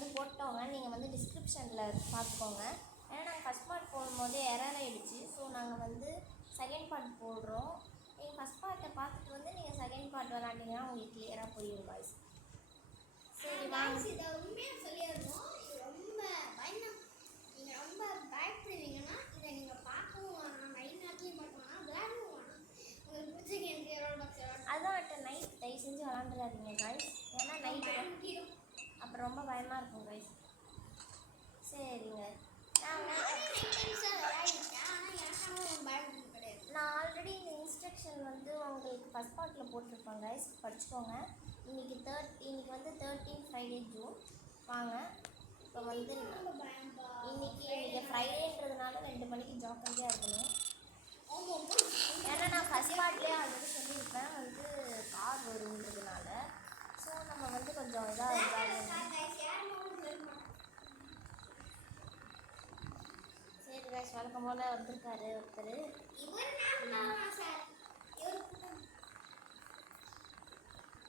வந்து போட்டோங்க. நீங்கள் வந்து டிஸ்கிரிப்ஷனில் பார்த்துக்கோங்க. ஏன்னா நாங்கள் ஃபஸ்ட் பார்ட் போடும்போது எரர் ஆகிடுச்சு. ஸோ நாங்கள் வந்து செகண்ட் பார்ட் போடுறோம். நீங்கள் ஃபஸ்ட் பார்ட்டை பார்த்துட்டு வந்து நீங்கள் செகண்ட் பார்ட் விளாண்டிங்கன்னா உங்களுக்கு கிளியராக புரியும் பாய்ஸ். சரி வாங்க. இதை உண்மையாக சொல்லிடுறோம். இது ரொம்ப பயணம். நீங்கள் ரொம்ப பயப்படுவீங்கன்னா இதை நீங்கள் பார்க்கவும் வேணாம், நைட் நேரத்துலையும் பார்க்க வேணாம், விளையாடவும் வேணாம். உங்களுக்கு பிடிச்ச கேம் ரோல் பாக்ஸ் அதான் நைட் தயவு செஞ்சு விளாண்டுறாதீங்க காய்ஸ். ஏன்னா நைட்டு அப்புறம் ரொம்ப பயமாக இருக்கும் காய்ஸ். சரிங்க. நான் ஆல்ரெடி இந்த இன்ஸ்ட்ரக்ஷன் வந்து உங்களுக்கு ஃபஸ்ட் பார்ட்டில் போட்டிருப்பேன் கைஸ், படிச்சுக்கோங்க. இன்றைக்கி வந்து 13 ஃப்ரைடே ஜூன். வாங்க இப்போ வந்து இன்றைக்கி ஃப்ரைடேன்றதுனால 2 மணிக்கு ஜாக்கிரதையாக இருக்கணும். ஏன்னா நான் ஃபஸ்ட் பார்ட்லேயே ஆல்ரெடி சொல்லியிருப்பேன் வந்து கார் வருன்றதுனால. ஸோ நம்ம வந்து கொஞ்சம் இதாக சரி கைஸ், வழக்கம் போல் வந்திருக்காரு ஒருத்தர்.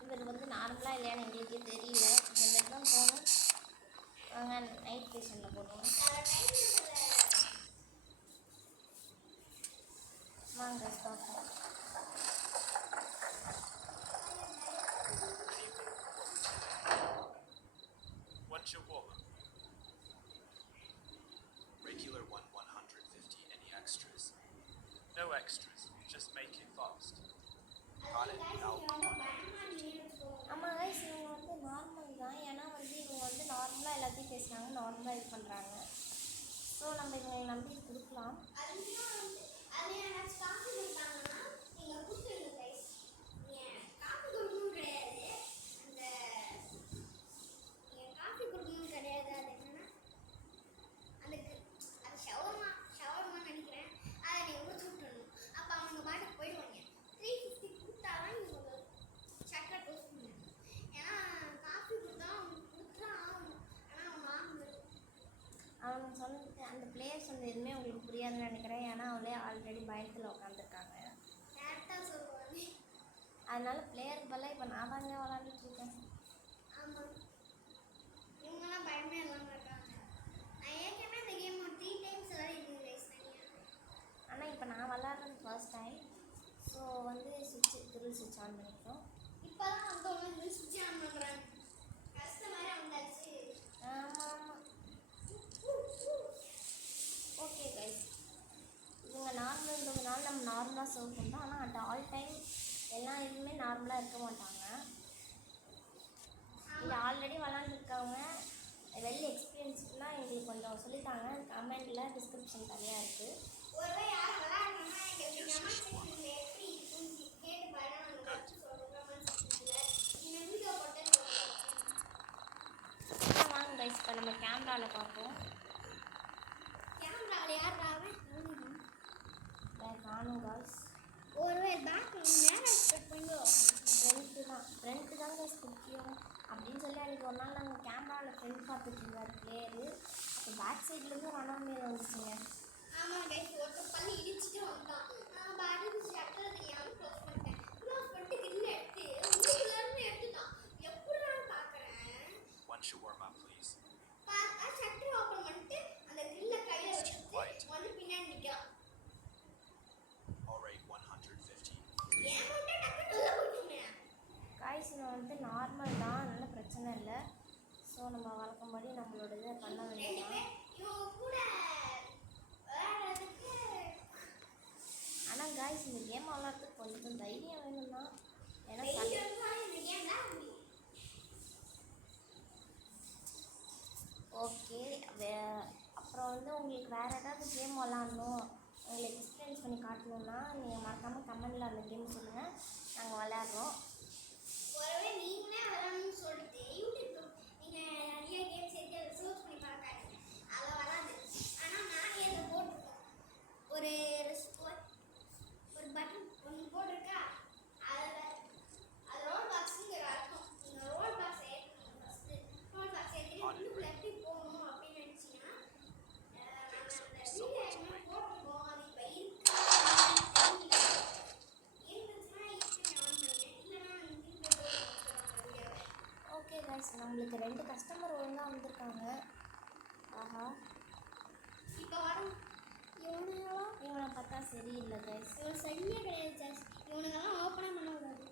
இவர் வந்து நார்மலாக இல்லையான்னு எங்களுக்கே தெரியல. இந்த மாதிரி தான் போகணும். வாங்க நைட் ஸ்டேஷனில் போடுவோம். வாங்க பார்ப்போம். What's your warm-up? Regular 150. Any extras? No extras. Just make it fast. Got it. Now 150. ஆமாம் கைஸ், இவங்க வந்து நார்மல் தான். ஏன்னா வந்து இவங்க வந்து நார்மலாக எல்லாத்தையும் பேசுகிறாங்க, நார்மலாக இது பண்ணுறாங்க. ஸோ நம்ம இவங்களை நம்பி இது கொடுக்கலாம். அவன் சொன்ன அந்த பிளேயர் சொன்ன எதுவுமே உங்களுக்கு புரியாதுன்னு நினைக்கிறேன். ஏன்னா அவளே ஆல்ரெடி பயத்தில் உட்காந்துருக்காங்க. அதனால பிளேயருக்கு பதிலாக இப்போ நான் தாங்க விளாண்டுட்டு இருக்கேன். ஆமாம், இவங்கெல்லாம் பயமே இல்லாமல் இருக்காங்க. நான் ஏற்கனவே இந்த கேம் 3 டைம்ஸ் விளையாடிருக்கேன். ஆனால் இப்போ நான் விளாட்றது ஃபர்ஸ்ட் டைம். ஸோ வந்து சுவிட்ச் ஆன் பண்ணிக்கிறோம். இப்போ தான் வந்தவங்க சுவிட்ச் ஆன் பண்ணுறாங்க. கஸ்டமரே வந்தாச்சு. ஆமாம். ஓகே கைஸ், இவங்க நார்மல்ன்றதுனால நம்ம நார்மலாக சர்வ் பண்ணுறோம். ஆனால் அட் ஆல் டைம் எல்லா இதுவுமே நார்மலாக இருக்க மாட்டாங்க. இது ஆல்ரெடி விளாண்டுருக்கவங்க வெல் எக்ஸ்பீரியன்ஸ்னால் எங்களுக்கு கொஞ்சம் சொல்லித்தாங்க. கமெண்டில் டிஸ்கிரிப்ஷன் தனியாக இருக்குது. வாங்க கைஸ், இப்போ நம்ம கேமராவில் பார்ப்போம். கேமராவில் யார் காணும் காய்ஸ். ஒருவே பேக் நேரம் பண்ணுவோம். ஃப்ரெண்ட்டு தான் கைஸ் முக்கியம் அப்படின்னு சொல்லி அன்றைக்கி ஒரு நாள் நாங்கள் கேமராவில் ஃப்ரெண்ட் பார்த்துட்டு இருந்தார் பிளேயரு. அப்போ பேக் சைட்லேருந்து ரன் மாரி வந்துச்சுங்க. ஆமாம் கைஸ், ஒருத்தர் பண்ணி இடிச்சுட்டு வந்தான். நான் பாட்டு ஷட்டர் தெரியாமல் க்ளோஸ் பண்ணிட்டேன். க்ளோஸ் பண்ணிட்டு கில்ல எடுத்து உள்ளேருந்து எடுத்துட்டான். எப்படி நான் பார்க்குறேன். What's your warm-up, please? பார்த்தா ஷட்டர் ஓப்பன் பண்ணிட்டு அந்த கில்ல கையில் வச்சுட்டு வந்து பின்னாடி நிற்கிறான். Alright, 150. ஏன் மட்டும் டக்குனு போயிட்டுமே. காய்ஸ் இது வந்து நார்மல் தான், அதனால பிரச்சனை இல்லை. ஸோ நம்ம வழக்கம்படி நம்மளோட இதை பண்ண வேண்டியதான். ஆனால் காய்ஸ் இந்த கேம் விளாட்றதுக்கு கொஞ்சம் தைரியம் வேணும் தான். ஏன்னா ஓகே, அப்புறம் வந்து உங்களுக்கு வேறு ஏதாவது கேம் விளாட்ணும், உங்களுக்கு எக்ஸ்பீரியன்ஸ் பண்ணி காட்டணுன்னா நீங்கள் மறக்காமல் கமெண்டில் அந்த கேம் சொல்லுங்கள், நாங்கள் விளையாடுறோம். ஒருவே நீங்களே விளாடணும்னு சொல்லிட்டு யூடியூப் நீங்கள் நிறைய கேம்ஸ் எடுத்து அதை சர்ச் பண்ணி பார்க்காதீங்க. அதை வராது. ஆனால் நானே அதை போட்டிருக்கோம். ஒரு பட்டன் ஒன்று போட்டிருக்கா. அது ரோல் பாக்ஸுங்கிற அர்த்தம். நீங்கள் ரோல் பாக்ஸ் ஏற்றணும். ஃபஸ்ட்டு ரோல் பாக்ஸ் ஏற்றி உள்ளுக்குள்ள எப்படி போகணும் அப்படின்னு நினச்சிங்கன்னா அந்த வீடியோ என்ன போட்டிருக்கோம். அது இப்போ இருந்துச்சுன்னா ஆன் பண்ணுங்க. இல்லைன்னா ஓகே கைஸ், நம்ம நம்மளுக்கு 2 கஸ்டமர் ஒழுங்காக வந்திருக்காங்க. ஆஹா, இப்போ வரும் இவனுங்களாம் இவனை பார்த்தா சரியில்லை கைஸ். இவன் சரியே கிடையாது சார். இவனுங்கெல்லாம் ஓப்பனாக பண்ணக்கூடாது.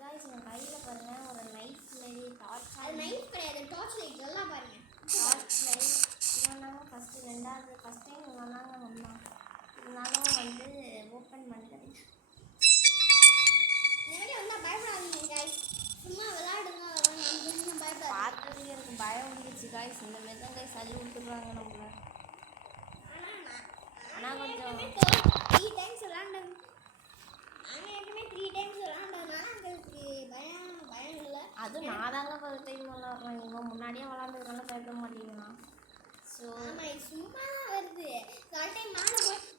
கைஸ் என் கையில் பாருங்கள் ஒரு நைஃப் மாரி டார்ச் அது நைஃப் கிடையாது, டார்ச் லைட். எல்லாம் பாருங்க. Torch light. இவன் தாங்க ஃபஸ்ட்டு ஃபஸ்ட் டைம் இவன் தாங்க வந்தான். இருந்தாலும் வந்து ஓப்பன் பண்ணுறது. இந்த மாதிரி வந்தால் பயப்படாதீங்க guys. சும்மா விளையாடுங்க, பயப்படாது. பார்த்ததுக்கு எனக்கு பயம் வந்துச்சு கைஸ். இந்த மாதிரி தான் கைஸ் தள்ளி விட்டுடுறாங்க நம்மள. ஆனால் கொஞ்சம் 3 டைம்ஸ் விளையாண்டோம். நாங்கள் ஏற்கனவே 3 டைம்ஸ் விளையாண்டதுனால எங்களுக்கு பயம் இல்லை. அதுவும் நான் தாங்க ஃபஸ்ட் டைம் விளாட்றேன். இவன் முன்னாடியே விளாண்டுறதுனால பயப்பட மாட்டேங்கிறான். ஸோ ஆமாம், இது சும்மா தான் வருது. சில டைம்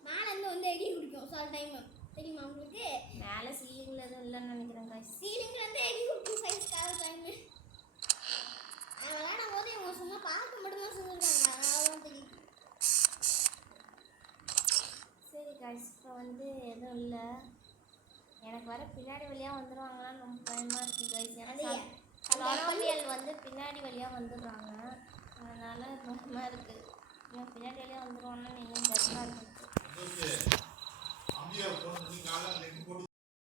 மேலேருந்து வந்து எடி குடிக்கும். சில டைம் தெரியுமா உங்களுக்கு? மேலே சீலிங்கில் எதுவும் இல்லைன்னு நினைக்கிறேன் கைஸ். சீலிங்லேருந்து எடி குடிக்கும் சைஸ்க்காக டைமு. விளையாடும் போது இவங்க சும்மா பார்க்க மட்டும்தான் செஞ்சுருக்காங்க. அதனால தான் தெரியும். சரி கைஸ், இப்போ வந்து எதுவும் இல்லை. எனக்கு வர பின்னாடி வழியாக வந்துடுவாங்களான்னு ரொம்ப பயமாக இருக்குது கைஸ். அது ஏன்னா கலோனியல் வந்து பின்னாடி வழியாக வந்துடுறாங்க. அதனால் பயமாக இருக்குது. இவன் பின்னாடி வழியாக வந்துடுவான்னு இன்னும் பயமாக இருக்குது.